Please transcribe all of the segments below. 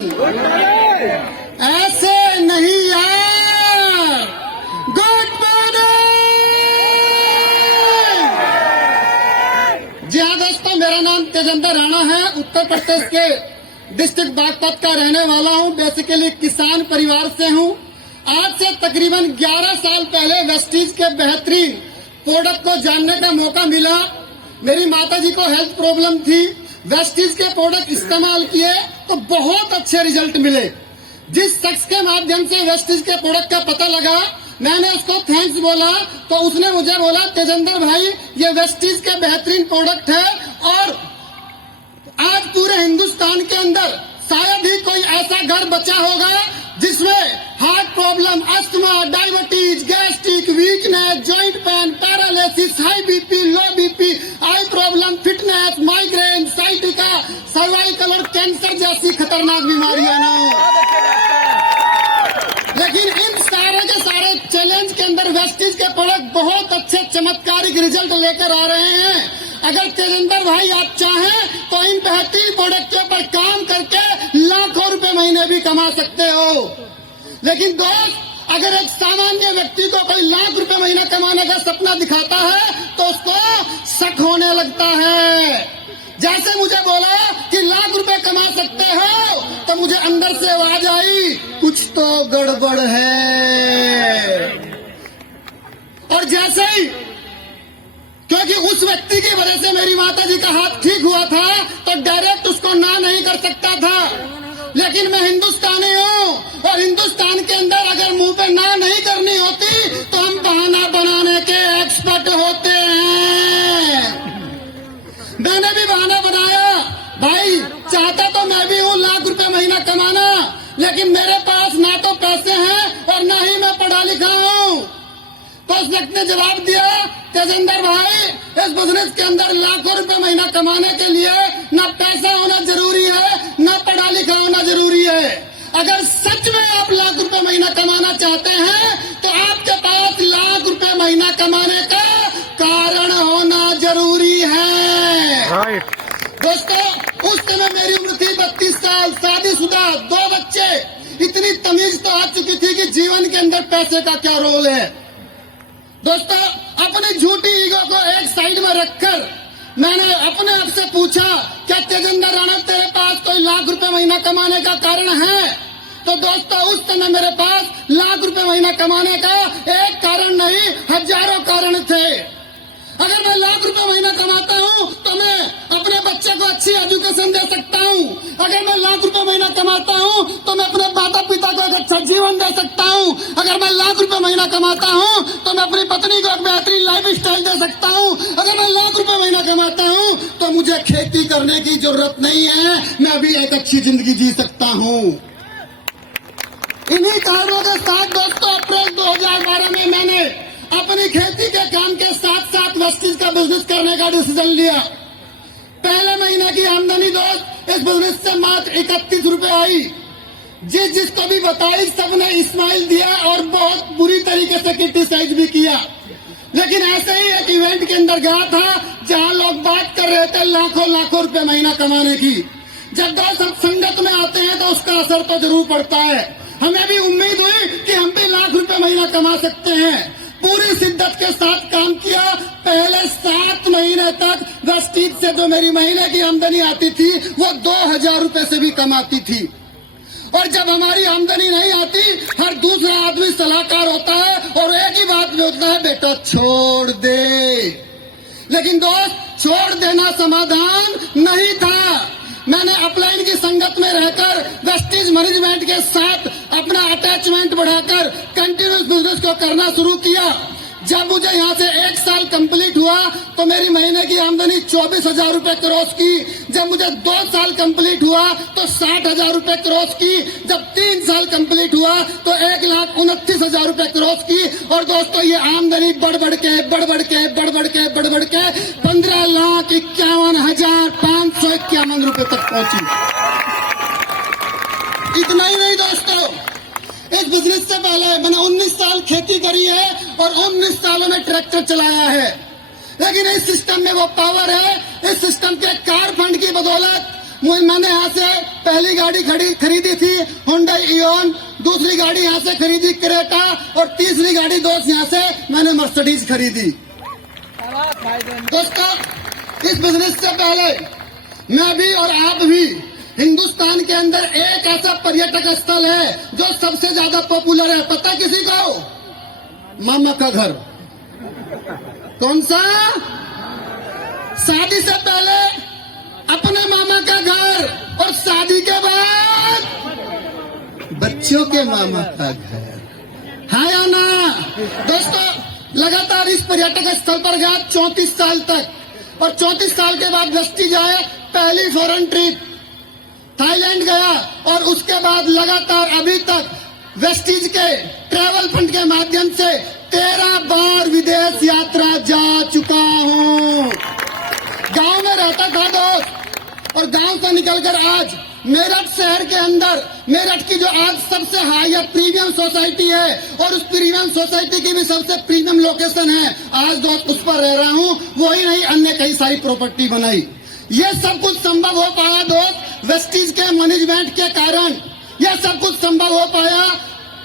ऐसे नहीं यार। Good morning. जी हाँ दोस्तों, मेरा नाम तेजेंद्र राणा है। उत्तर प्रदेश के डिस्ट्रिक्ट बागपत का रहने वाला हूँ। बेसिकली किसान परिवार से हूँ। आज से तकरीबन 11 साल पहले वेस्टीज के बेहतरीन प्रोडक्ट को जानने का मौका मिला। मेरी माताजी को हेल्थ प्रॉब्लम थी। वेस्टीज के प्रोडक्ट इस्तेमाल किए तो बहुत अच्छे रिजल्ट मिले। जिस शख्स के माध्यम से वेस्टीज के प्रोडक्ट का पता लगा, मैंने उसको थैंक्स बोला तो उसने मुझे बोला, तेजेंद्र भाई ये वेस्टीज के बेहतरीन प्रोडक्ट है और आज पूरे हिंदुस्तान के अंदर शायद ही कोई ऐसा घर बचा होगा जिसमें heart problem, asthma, diabetes, gastric, weakness, joint pain, paralysis, high BP, low BP, eye problem, fitness, migraine, sciatica, cervical और कैंसर जैसी खतरनाक बीमारियां ना हो। लेकिन इन सारे के सारे चैलेंज के अंदर वेस्टीज के प्रोडक्ट बहुत अच्छे चमत्कारिक रिजल्ट लेकर आ रहे हैं। अगर तेजेंद्र भाई आप चाहें तो इन बेहतरीन प्रोडक्टों पर काम करके लाखों रुपए महीने भी कमा सकते हो। लेकिन दोस्त, अगर एक सामान्य व्यक्ति को कोई लाख रुपए महीना कमाने का सपना दिखाता है तो उसको शक होने लगता है। जैसे मुझे बोला कि लाख रुपए कमा सकते हो तो मुझे अंदर से आवाज आई, कुछ तो गड़बड़ है। और जैसे ही, क्योंकि उस व्यक्ति की वजह से मेरी माताजी का हाथ ठीक हुआ था तो डायरेक्ट उसको ना नहीं कर सकता था। लेकिन मैं हिंदुस्तानी हूँ और हिंदुस्तान के अंदर अगर मुंह पे ना नहीं करनी होती तो हम बहाना बनाने के एक्सपर्ट होते हैं। मैंने भी बहाना बनाया। भाई चाहता तो मैं भी हूँ लाख रुपए महीना कमाना, लेकिन मेरे पास ना तो पैसे हैं और ना ही मैं पढ़ा लिखा हूँ। तो उस व्यक्ति ने जवाब दिया, तेजेंद्र भाई इस बिजनेस के अंदर लाखों रुपए महीना कमाने के लिए ना पैसा होना जरूरी है, ना पढ़ा लिखा होना जरूरी है। अगर सच में आप लाख रुपए महीना कमाना चाहते हैं तो आपके पास लाख रुपए महीना कमाने का कारण होना जरूरी है। दोस्तों, उस समय मेरी उम्र थी 32 साल, शादीशुदा, 2 बच्चे। इतनी तमीज तो आ चुकी थी कि जीवन के अंदर पैसे का क्या रोल है। दोस्तों, अपनी झूठी ईगो को एक साइड में रखकर मैंने अपने आप से पूछा, क्या तेजेंद्र राणा तेरे पास कोई लाख रुपए महीना कमाने का कारण है? तो दोस्तों, उस समय मेरे पास लाख रुपए महीना कमाने का एक कारण नहीं, हजारों कारण थे। अगर मैं लाख रुपए महीना कमाता हूँ तो मैं अपने बच्चे को अच्छी एजुकेशन दे सकता हूँ। अगर मैं लाख रुपए महीना कमाता हूँ तो मैं अपने माता पिता को एक अच्छा जीवन दे सकता हूँ। अगर मैं लाख रुपए महीना कमाता हूँ तो मैं अपनी पत्नी को एक बेहतरीन लाइफ स्टाइल दे सकता हूँ। अगर मैं लाख रुपए महीना कमाता हूँ तो मुझे खेती करने की जरूरत नहीं है, मैं भी एक अच्छी जिंदगी जी सकता हूँ। इन्हीं कारणों के साथ दोस्तों, अप्रैल 2012 में मैंने अपनी खेती के काम के साथ साथ वेस्टीज का बिजनेस करने का डिसीजन लिया। पहले महीने की आमदनी दोस्त इस बिजनेस से मात्र 31 रुपए आई। जिसको भी बताई सबने इस्माइल दिया और बहुत बुरी तरीके से क्रिटिसाइज भी किया। लेकिन ऐसे ही एक इवेंट के अंदर गया था जहां लोग बात कर रहे थे लाखों लाखों रुपए महीना कमाने की। जब दोस्त हम संगत में आते हैं तो उसका असर तो जरूर पड़ता है। हमें भी उम्मीद हुई कि हम भी लाख रुपए महीना कमा सकते हैं। पूरी शिद्दत के साथ काम किया। पहले 7 महीने तक वेस्टीज से जो मेरी महीने की आमदनी आती थी वो 2000 रुपए से भी कम आती थी। और जब हमारी आमदनी नहीं आती, हर दूसरा आदमी सलाहकार होता है और एक ही बात बोलता है, बेटा छोड़ दे। लेकिन दोस्त, छोड़ देना समाधान नहीं था। मैंने अपलाइन की संगत में रहकर वेस्टीज मैनेजमेंट के साथ अपना अटैचमेंट बढ़ाकर कंटिन्यूस बिजनेस को करना शुरू किया। जब मुझे यहाँ से 1 साल कंप्लीट हुआ तो मेरी महीने की आमदनी 24,000 रुपए क्रॉस की। जब मुझे 2 साल कंप्लीट हुआ तो 60,000 रुपए क्रॉस की। जब 3 साल कंप्लीट हुआ तो 1,29,000 रुपए क्रॉस की। और दोस्तों, ये आमदनी बढ़ बढ़ के 15,51,551 रुपए तक पहुंची। इतना ही नहीं दोस्तों, इस बिजनेस से पहले मैंने 19 साल खेती करी है और 19 सालों में ट्रैक्टर चलाया है। लेकिन इस सिस्टम में वो पावर है, इस सिस्टम के कार फंड की बदौलत मैंने यहाँ से पहली गाड़ी खरीदी थी हुंडई इओन, दूसरी गाड़ी यहाँ से खरीदी क्रेटा, और तीसरी गाड़ी दोस्त यहाँ से मैंने मर्सिडीज खरीदी। दोस्तों, इस बिजनेस से पहले मैं भी और आप भी, हिंदुस्तान के अंदर एक ऐसा पर्यटक स्थल है जो सबसे ज्यादा पॉपुलर है, पता किसी को? मामा का घर। कौन सा? शादी से पहले अपने मामा का घर, और शादी के बाद बच्चों के मामा का घर। हाँ या ना? दोस्तों, लगातार इस पर्यटक स्थल पर गया 34 साल तक, और 34 साल के बाद वेस्टिज आए, पहली फॉरेन ट्रिप थाईलैंड गया, और उसके बाद लगातार अभी तक वेस्टिज के ट्रैवल फंड के माध्यम से 13 बार विदेश यात्रा जा चुका हूं। गांव में रहता था दोस्त, और गांव से निकलकर आज मेरठ शहर के अंदर, मेरठ की जो आज सबसे हाईयर प्रीमियम सोसाइटी है, और उस प्रीमियम सोसाइटी की भी सबसे प्रीमियम लोकेशन है, आज दोस्त उस पर रह रहा हूं। वही नहीं, अन्य कई सारी प्रॉपर्टी बनाई। ये सब कुछ संभव हो पाया दोस्त वेस्टिज के मैनेजमेंट के कारण। यह सब कुछ संभव हो पाया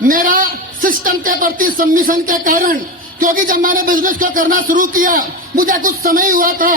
मेरा सिस्टम के प्रति सबमिशन के कारण, क्योंकि जब मैंने बिजनेस को करना शुरू किया, मुझे कुछ समय हुआ था